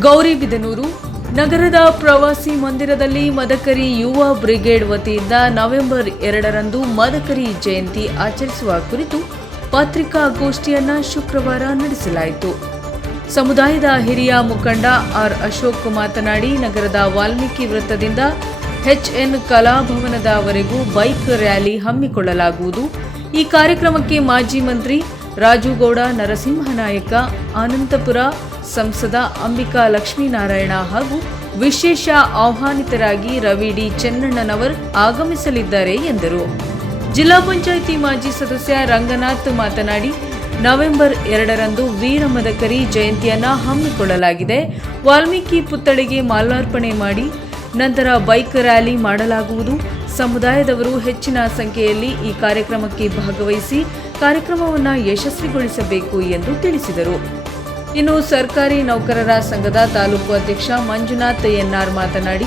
ಗೌರಿಬಿದನೂರು ನಗರದ ಪ್ರವಾಸಿ ಮಂದಿರದಲ್ಲಿ ಮದಕರಿ ಯುವ ಬ್ರಿಗೇಡ್ ವತಿಯಿಂದ ನವೆಂಬರ್ 2ರಂದು ಮದಕರಿ ಜಯಂತಿ ಆಚರಿಸುವ ಕುರಿತು ಪತ್ರಿಕಾಗೋಷ್ಠಿಯನ್ನು ಶುಕ್ರವಾರ ನಡೆಸಲಾಯಿತು. ಸಮುದಾಯದ ಹಿರಿಯ ಮುಖಂಡ ಆರ್ ಅಶೋಕ್ ಮಾತನಾಡಿ, ನಗರದ ವಾಲ್ಮೀಕಿ ವೃತ್ತದಿಂದ ಎಚ್ಎನ್ ಕಲಾಭವನದವರೆಗೂ ಬೈಕ್ ರ್ಯಾಲಿ ಹಮ್ಮಿಕೊಳ್ಳಲಾಗುವುದು. ಈ ಕಾರ್ಯಕ್ರಮಕ್ಕೆ ಮಾಜಿ ಮಂತ್ರಿ ರಾಜುಗೌಡ ನರಸಿಂಹನಾಯಕ, ಅನಂತಪುರ ಸಂಸದ ಅಂಬಿಕಾ ಲಕ್ಷ್ಮೀನಾರಾಯಣ ಹಾಗೂ ವಿಶೇಷ ಆಹ್ವಾನಿತರಾಗಿ ರವಿ ಡಿ ಚೆನ್ನಣ್ಣನವರ್ ಆಗಮಿಸಲಿದ್ದಾರೆ ಎಂದರು. ಜಿಲ್ಲಾ ಪಂಚಾಯಿತಿ ಮಾಜಿ ಸದಸ್ಯ ರಂಗನಾಥ್ ಮಾತನಾಡಿ, ನವೆಂಬರ್ 2ರಂದು ವೀರ ಮದಕರಿ ಜಯಂತಿಯನ್ನು ಹಮ್ಮಿಕೊಳ್ಳಲಾಗಿದೆ. ವಾಲ್ಮೀಕಿ ಪುತ್ಥಳಿಗೆ ಮಾಲಾರ್ಪಣೆ ಮಾಡಿ ನಂತರ ಬೈಕ್ ರ್ಯಾಲಿ ಮಾಡಲಾಗುವುದು. ಸಮುದಾಯದವರು ಹೆಚ್ಚಿನ ಸಂಖ್ಯೆಯಲ್ಲಿ ಈ ಕಾರ್ಯಕ್ರಮಕ್ಕೆ ಭಾಗವಹಿಸಿ ಕಾರ್ಯಕ್ರಮವನ್ನು ಯಶಸ್ವಿಗೊಳಿಸಬೇಕು ಎಂದು ತಿಳಿಸಿದರು. ಇನ್ನು ಸರ್ಕಾರಿ ನೌಕರರ ಸಂಘದ ತಾಲೂಕು ಅಧ್ಯಕ್ಷ ಮಂಜುನಾಥ್ ಎನ್ಆರ್ ಮಾತನಾಡಿ,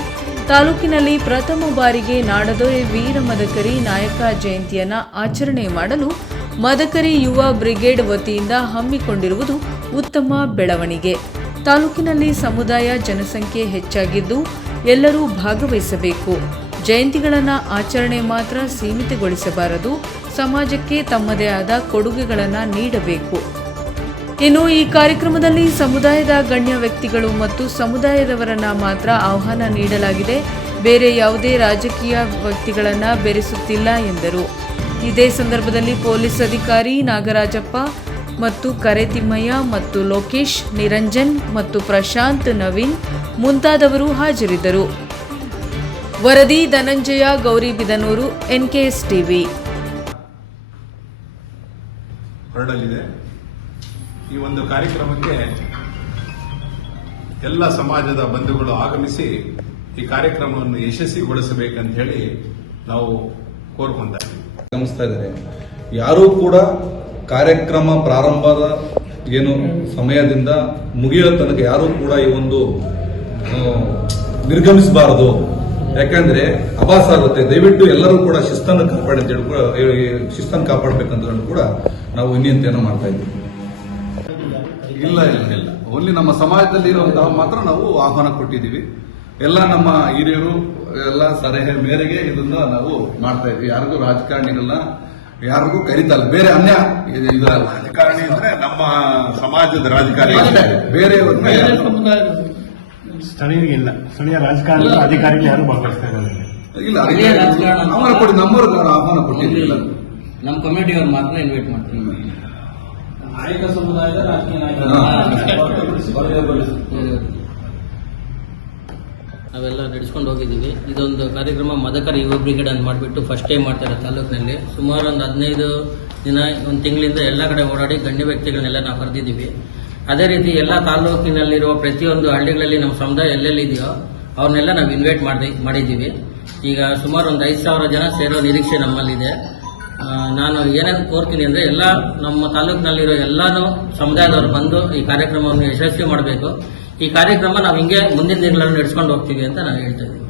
ತಾಲೂಕಿನಲ್ಲಿ ಪ್ರಥಮ ಬಾರಿಗೆ ನಾಡದೊರೆ ವೀರ ಮದಕರಿ ನಾಯಕ ಜಯಂತಿಯನ್ನು ಆಚರಣೆ ಮಾಡಲು ಮದಕರಿ ಯುವ ಬ್ರಿಗೇಡ್ ವತಿಯಿಂದ ಹಮ್ಮಿಕೊಂಡಿರುವುದು ಉತ್ತಮ ಬೆಳವಣಿಗೆ. ತಾಲೂಕಿನಲ್ಲಿ ಸಮುದಾಯ ಜನಸಂಖ್ಯೆ ಹೆಚ್ಚಾಗಿದ್ದು ಎಲ್ಲರೂ ಭಾಗವಹಿಸಬೇಕು. ಜಯಂತಿಗಳನ್ನು ಆಚರಣೆ ಮಾತ್ರ ಸೀಮಿತಗೊಳಿಸಬಾರದು. ಸಮಾಜಕ್ಕೆ ತಮ್ಮದೇ ಆದ ಕೊಡುಗೆಗಳನ್ನು ನೀಡಬೇಕು. ಇನ್ನು ಈ ಕಾರ್ಯಕ್ರಮದಲ್ಲಿ ಸಮುದಾಯದ ಗಣ್ಯ ವ್ಯಕ್ತಿಗಳು ಮತ್ತು ಸಮುದಾಯದವರನ್ನ ಮಾತ್ರ ಆಹ್ವಾನ ನೀಡಲಾಗಿದೆ. ಬೇರೆ ಯಾವುದೇ ರಾಜಕೀಯ ವ್ಯಕ್ತಿಗಳನ್ನು ಬೆರೆಸುತ್ತಿಲ್ಲ ಎಂದರು. ಇದೇ ಸಂದರ್ಭದಲ್ಲಿ ಪೊಲೀಸ್ ಅಧಿಕಾರಿ ನಾಗರಾಜಪ್ಪ ಮತ್ತು ಕರೆತಿಮ್ಮಯ್ಯ ಮತ್ತು ಲೋಕೇಶ್, ನಿರಂಜನ್ ಮತ್ತು ಪ್ರಶಾಂತ್, ನವೀನ್ ಮುಂತಾದವರು ಹಾಜರಿದ್ದರು. ವರದಿ ಧನಂಜಯ, ಗೌರಿಬಿದನೂರು, ಎನ್ಕೆಎಸ್ ಟಿವಿ. ಹೊರಡಲಿದೆ. ಈ ಒಂದು ಕಾರ್ಯಕ್ರಮಕ್ಕೆ ಎಲ್ಲ ಸಮಾಜದ ಬಂಧುಗಳು ಆಗಮಿಸಿ ಈ ಕಾರ್ಯಕ್ರಮವನ್ನು ಯಶಸ್ವಿಗೊಳಿಸಬೇಕಂತ ಹೇಳಿ ನಾವು ಕೋರ್ಕೊಂತ ಗಮನಿಸ್ತಾ ಇದ್ದಾರೆ. ಯಾರೂ ಕೂಡ ಕಾರ್ಯಕ್ರಮ ಪ್ರಾರಂಭದ ಏನು ಸಮಯದಿಂದ ಮುಗಿಯೋ ತನಕ ಯಾರೂ ಕೂಡ ಈ ಒಂದು ನಿರ್ಗಮಿಸಬಾರದು. ಯಾಕಂದ್ರೆ ಅಭಾಸ ಆಗುತ್ತೆ. ದಯವಿಟ್ಟು ಎಲ್ಲರೂ ಕೂಡ ಶಿಸ್ತನ್ನು ಕಾಪಾಡಬೇಕಂತ ಕೂಡ ನಾವು ವಿನಂತಿಯನ್ನು ಮಾಡ್ತಾ ಇದ್ದೀವಿ. ಇಲ್ಲ ಓನ್ಲಿ ನಮ್ಮ ಸಮಾಜದಲ್ಲಿ ಇರುವಂತಹ ಮಾತ್ರ ನಾವು ಆಹ್ವಾನ ಕೊಟ್ಟಿದ್ದೀವಿ. ಎಲ್ಲ ನಮ್ಮ ಹಿರಿಯರು ಎಲ್ಲ ಸಲಹೆ ಮೇರೆಗೆ ಇದನ್ನ ನಾವು ಮಾಡ್ತಾ ಇದ್ವಿ. ಯಾರಿಗೂ ರಾಜಕಾರಣಿಗಳನ್ನ ಯಾರಿಗೂ ಕರೀತಲ್ಲ. ಬೇರೆ ಅನ್ಯ ರಾಜಕಾರಣಿ ಅಂದ್ರೆ ನಮ್ಮ ಸಮಾಜದ ರಾಜಕಾರಣಿ, ಬೇರೆ ಸ್ಥಳೀಯರಿಗಿಲ್ಲ. ಸ್ಥಳೀಯ ರಾಜಕಾರಣ ಅಧಿಕಾರಿಗಳು ಯಾರು ಭಾಗವಹಿಸ್ತಾ ಇಲ್ಲ. ನಮ್ಮವ್ರಿಗೆ ಆಹ್ವಾನ ಕೊಟ್ಟಿದ್ದೀವಿ. ನಮ್ಮ ಕಮಿಟಿಯವ್ರು ಮಾತ್ರ ಇನ್ವೈಟ್ ಮಾಡ್ತೀವಿ. ನಾಯಕ ಸಮುದಾಯದ ರಾಜಕೀಯ ನಾವೆಲ್ಲ ನಡೆಸ್ಕೊಂಡು ಹೋಗಿದ್ದೀವಿ. ಇದೊಂದು ಕಾರ್ಯಕ್ರಮ ಮದಕರಿ ಯುವ ಬ್ರಿಗೇಡ್ ಅಂತ ಮಾಡಿಬಿಟ್ಟು ಫಸ್ಟ್ ಟೈಮ್ ಮಾಡ್ತಾರೆ ತಾಲೂಕಿನಲ್ಲಿ. ಸುಮಾರು ಒಂದು 15 ದಿನ, ಒಂದು ತಿಂಗಳಿಂದ ಎಲ್ಲ ಕಡೆ ಓಡಾಡಿ ಗಣ್ಯ ವ್ಯಕ್ತಿಗಳನ್ನೆಲ್ಲ ನಾವು ಕರೆದಿದ್ದೀವಿ. ಅದೇ ರೀತಿ ಎಲ್ಲ ತಾಲೂಕಿನಲ್ಲಿರುವ ಪ್ರತಿಯೊಂದು ಹಳ್ಳಿಗಳಲ್ಲಿ ನಮ್ಮ ಸಮುದಾಯ ಎಲ್ಲೆಲ್ಲಿದೆಯೋ ಅವ್ರನ್ನೆಲ್ಲ ನಾವು ಇನ್ವೈಟ್ ಮಾಡಿದ್ದೀವಿ. ಈಗ ಸುಮಾರು ಒಂದು 5,000 ಜನ ಸೇರೋ ನಿರೀಕ್ಷೆ ನಮ್ಮಲ್ಲಿದೆ. ನಾನು ಏನೇನು ಕೋರ್ತೀನಿ ಅಂದರೆ ಎಲ್ಲ ನಮ್ಮ ತಾಲೂಕಿನಲ್ಲಿರೋ ಎಲ್ಲಾನು ಸಮುದಾಯದವರು ಬಂದು ಈ ಕಾರ್ಯಕ್ರಮವನ್ನು ಯಶಸ್ವಿ ಮಾಡಬೇಕು. ಈ ಕಾರ್ಯಕ್ರಮ ನಾವು ಹಿಂಗೆ ಮುಂದಿನ ದಿನಗಳನ್ನು ನಡೆಸ್ಕೊಂಡು ಹೋಗ್ತೀವಿ ಅಂತ ನಾನು ಹೇಳ್ತಾ ಇದ್ದೀನಿ.